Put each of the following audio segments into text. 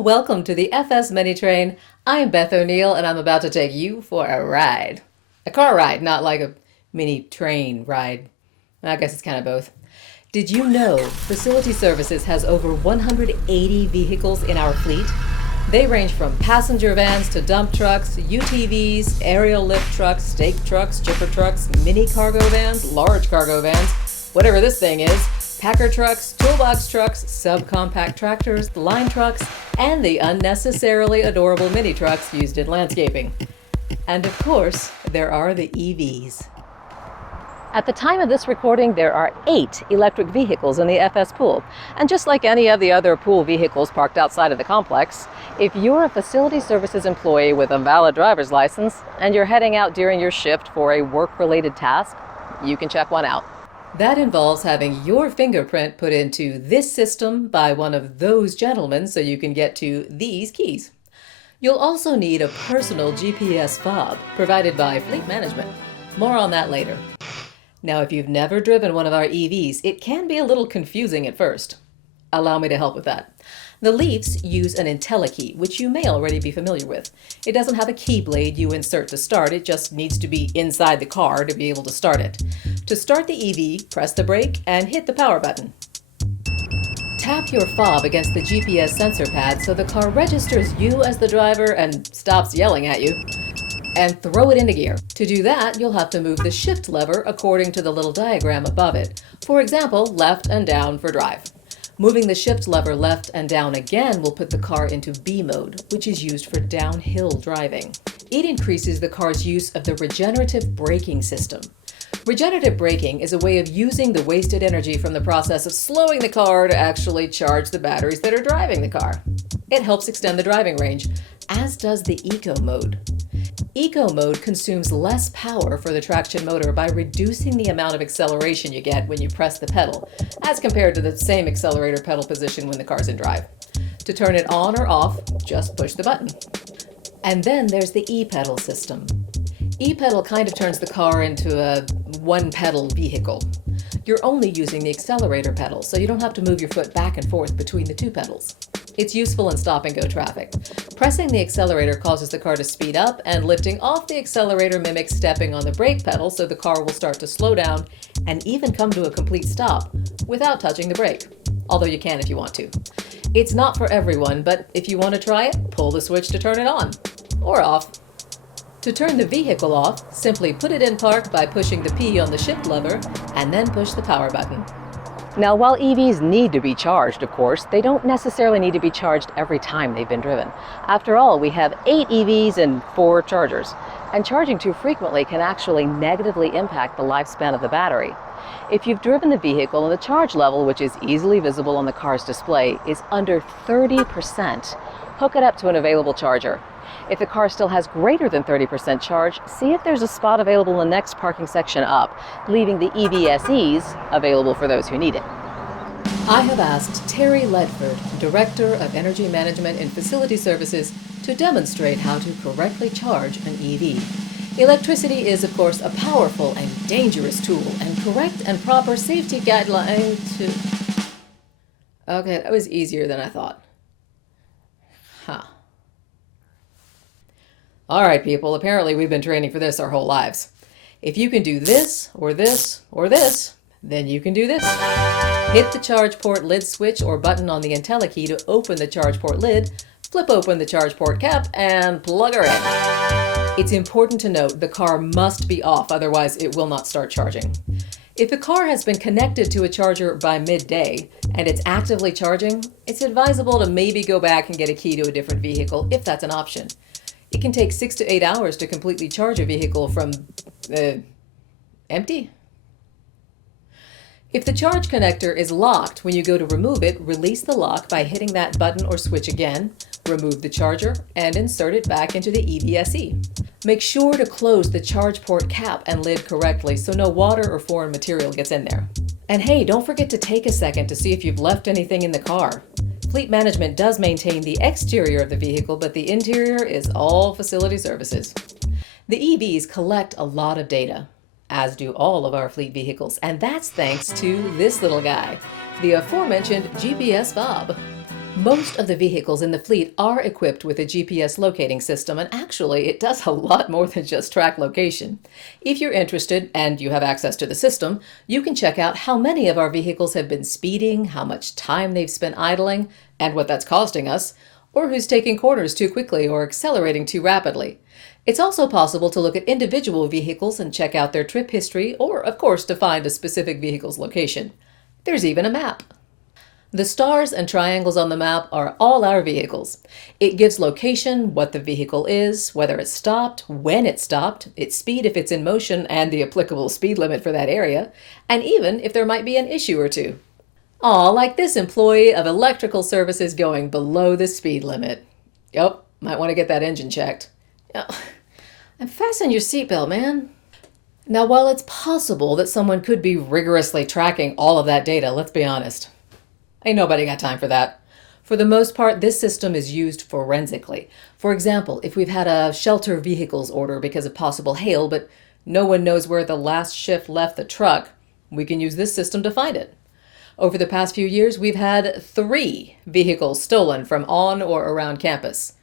Welcome to the FS MiniTrain. I'm Beth O'Neill and I'm about to take you for a ride. A car ride, not like a mini train ride. I guess it's kind of both. Did you know Facility Services has over 180 vehicles in our fleet? They range from passenger vans to dump trucks, UTVs, aerial lift trucks, stake trucks, chipper trucks, mini cargo vans, large cargo vans, whatever this thing is, packer trucks, toolbox trucks, subcompact tractors, line trucks, and the unnecessarily adorable mini trucks used in landscaping. And of course, there are the EVs. At the time of this recording, there are 8 electric vehicles in the FS pool. And just like any of the other pool vehicles parked outside of the complex, if you're a Facility Services employee with a valid driver's license and you're heading out during your shift for a work-related task, you can check one out. That involves having your fingerprint put into this system by one of those gentlemen so you can get to these keys. You'll also need a personal GPS fob provided by Fleet Management. More on that later. Now, if you've never driven one of our EVs, it can be a little confusing at first. Allow me to help with that. The Leafs use an IntelliKey, which you may already be familiar with. It doesn't have a key blade you insert to start, it just needs to be inside the car to be able to start it. To start the EV, press the brake and hit the power button. Tap your fob against the GPS sensor pad so the car registers you as the driver and stops yelling at you. And throw it into gear. To do that, you'll have to move the shift lever according to the little diagram above it. For example, left and down for drive. Moving the shift lever left and down again will put the car into B mode, which is used for downhill driving. It increases the car's use of the regenerative braking system. Regenerative braking is a way of using the wasted energy from the process of slowing the car to actually charge the batteries that are driving the car. It helps extend the driving range, as does the Eco mode. Eco mode consumes less power for the traction motor by reducing the amount of acceleration you get when you press the pedal, as compared to the same accelerator pedal position when the car's in drive. To turn it on or off, just push the button. And then there's the e-pedal system. E-pedal kind of turns the car into a one-pedal vehicle. You're only using the accelerator pedal, so you don't have to move your foot back and forth between the two pedals. It's useful in stop-and-go traffic. Pressing the accelerator causes the car to speed up, and lifting off the accelerator mimics stepping on the brake pedal, so the car will start to slow down and even come to a complete stop without touching the brake, although you can if you want to. It's not for everyone, but if you want to try it, pull the switch to turn it on or off. To turn the vehicle off, simply put it in park by pushing the P on the shift lever and then push the power button. Now, while EVs need to be charged, of course, they don't necessarily need to be charged every time they've been driven. After all, we have 8 EVs and 4 chargers, and charging too frequently can actually negatively impact the lifespan of the battery. If you've driven the vehicle and the charge level, which is easily visible on the car's display, is under 30%, hook it up to an available charger. If the car still has greater than 30% charge, see if there's a spot available in the next parking section up, leaving the EVSEs available for those who need it. I have asked Terry Ledford, Director of Energy Management and Facility Services, to demonstrate how to correctly charge an EV. Electricity is, of course, a powerful and dangerous tool, and correct and proper safety guidelines to... Okay, that was easier than I thought. Huh. All right, people, apparently we've been training for this our whole lives. If you can do this, or this, or this, then you can do this. Hit the charge port lid switch or button on the IntelliKey to open the charge port lid, flip open the charge port cap, and plug her in. It's important to note the car must be off, otherwise it will not start charging. If the car has been connected to a charger by midday and it's actively charging, it's advisable to maybe go back and get a key to a different vehicle if that's an option. It can take 6 to 8 hours to completely charge a vehicle from empty. If the charge connector is locked when you go to remove it, release the lock by hitting that button or switch again, remove the charger, and insert it back into the EVSE. Make sure to close the charge port cap and lid correctly so no water or foreign material gets in there. And hey, don't forget to take a second to see if you've left anything in the car. Fleet Management does maintain the exterior of the vehicle, but the interior is all Facility Services. The EVs collect a lot of data, as do all of our fleet vehicles, and that's thanks to this little guy, the aforementioned GPS fob. Most of the vehicles in the fleet are equipped with a GPS locating system, and actually, it does a lot more than just track location. If you're interested and you have access to the system, you can check out how many of our vehicles have been speeding, how much time they've spent idling, and what that's costing us, or who's taking corners too quickly or accelerating too rapidly. It's also possible to look at individual vehicles and check out their trip history, or, of course, to find a specific vehicle's location. There's even a map. The stars and triangles on the map are all our vehicles. It gives location, what the vehicle is, whether it stopped, when it stopped, its speed if it's in motion, and the applicable speed limit for that area, and even if there might be an issue or two. Aw, like this employee of electrical services going below the speed limit. Yup, might want to get that engine checked. And fasten your seatbelt, man. Now, while it's possible that someone could be rigorously tracking all of that data, let's be honest. Ain't nobody got time for that. For the most part, this system is used forensically. For example, if we've had a shelter vehicles order because of possible hail, but no one knows where the last shift left the truck, we can use this system to find it. Over the past few years, we've had 3 vehicles stolen from on or around campus.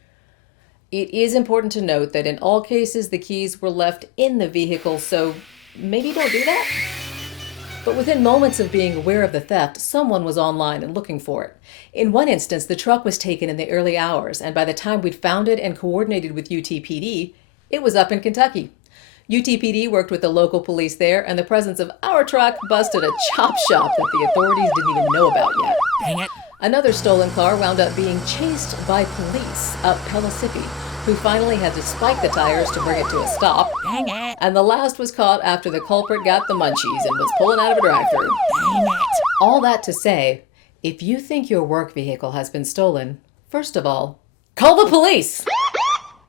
It is important to note that in all cases, the keys were left in the vehicle, so maybe don't do that. But within moments of being aware of the theft, someone was online and looking for it. In one instance, the truck was taken in the early hours, and by the time we'd found it and coordinated with UTPD, it was up in Kentucky. UTPD worked with the local police there, and the presence of our truck busted a chop shop that the authorities didn't even know about yet. Dang it. Another stolen car wound up being chased by police up Pellissippi, who finally had to spike the tires to bring it to a stop. Dang it. And the last was caught after the culprit got the munchies and was pulling out of a drive-thru. Dang it. All that to say, if you think your work vehicle has been stolen, first of all, call the police!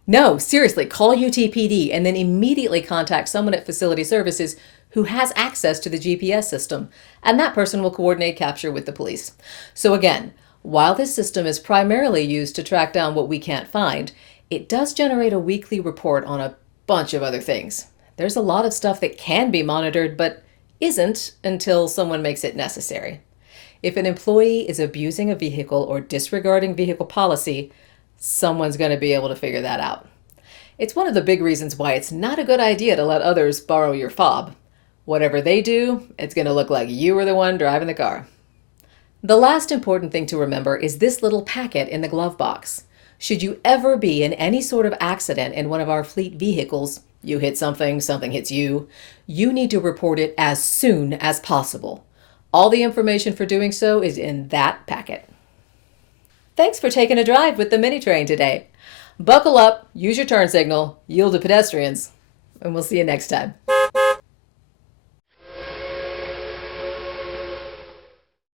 No, seriously, call UTPD and then immediately contact someone at Facility Services who has access to the GPS system, and that person will coordinate capture with the police. So again, while this system is primarily used to track down what we can't find, it does generate a weekly report on a bunch of other things. There's a lot of stuff that can be monitored, but isn't until someone makes it necessary. If an employee is abusing a vehicle or disregarding vehicle policy, someone's going to be able to figure that out. It's one of the big reasons why it's not a good idea to let others borrow your fob. Whatever they do, it's going to look like you were the one driving the car. The last important thing to remember is this little packet in the glove box. Should you ever be in any sort of accident in one of our fleet vehicles, you hit something, something hits you, you need to report it as soon as possible. All the information for doing so is in that packet. Thanks for taking a drive with the MiniTrain today. Buckle up, use your turn signal, yield to pedestrians, and we'll see you next time.